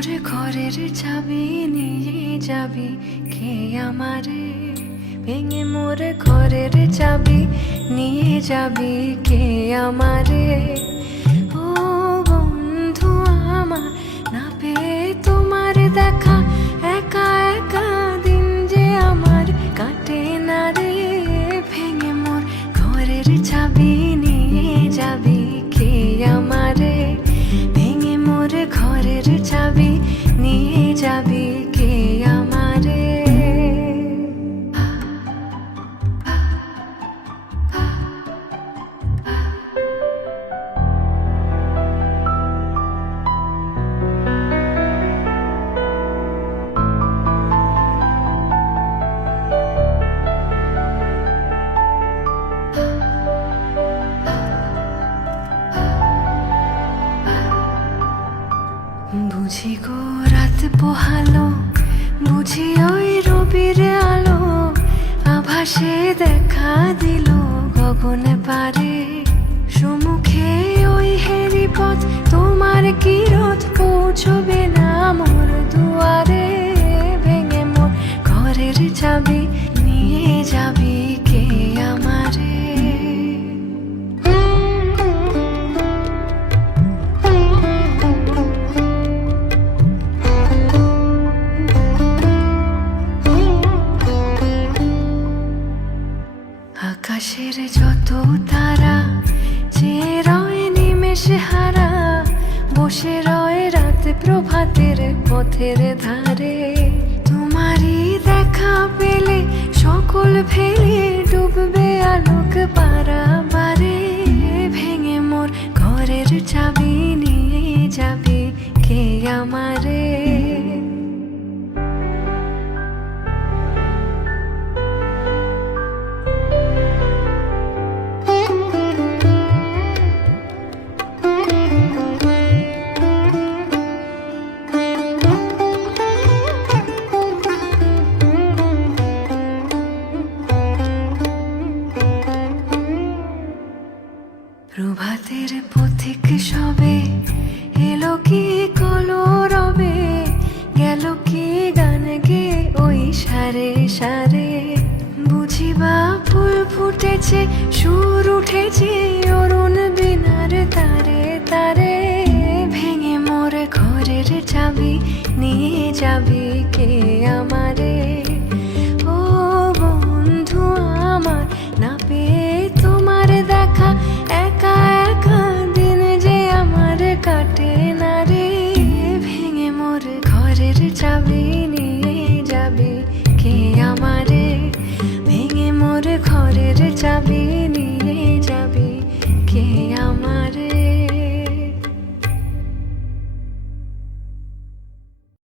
মোর ঘরের চাবি নিয়ে যাবি কে আমারে, ভেঙে মোর ঘরের চাবি নিয়ে যাবি কে আমারে। ও বন্ধু আমার, না পেয়ে তোমার দেখা, একা একা দিন যে আমার কাটে না রে। ভেঙে মোর ঘরের চাবি নিয়ে যাবি কে আমারে, ভেঙে মোর ঘরের চাবি নিয়ে যাবি কে আমারে। বুঝি গো রাত পোহালো, বুঝি ওই রবির আলো, আভাসে দেখা দিল গগনে পারে। সম্মুখে ওই হেরি পথ, তোমার কি রথ পৌঁছবে না মোর দুয়ারে। ভেঙে মোর ঘরের চাবি নিয়ে যাবি কে আমারে। আকাশের যত তারা যে রয় নিমেষে হারা, বসে রয় রাত প্রভাতের পথের ধারে। তোমারই দেখা পেলে সকল ফেলে ডুববে আলোক পারাবারে। ভেঙে মোর ঘরের চাবি নিয়ে যাবি কে আমারে। প্রভাতের পথিক সবে এলো কি কলরবে, গেল কি গান গে ওই সারে সারে। বুঝিবা ফুল ফুটেছে, সুর উঠেছে অরুণ বিনার তারে তারে। ভেঙে মোর ঘরের চাবি নিয়ে যাবি কে আমার।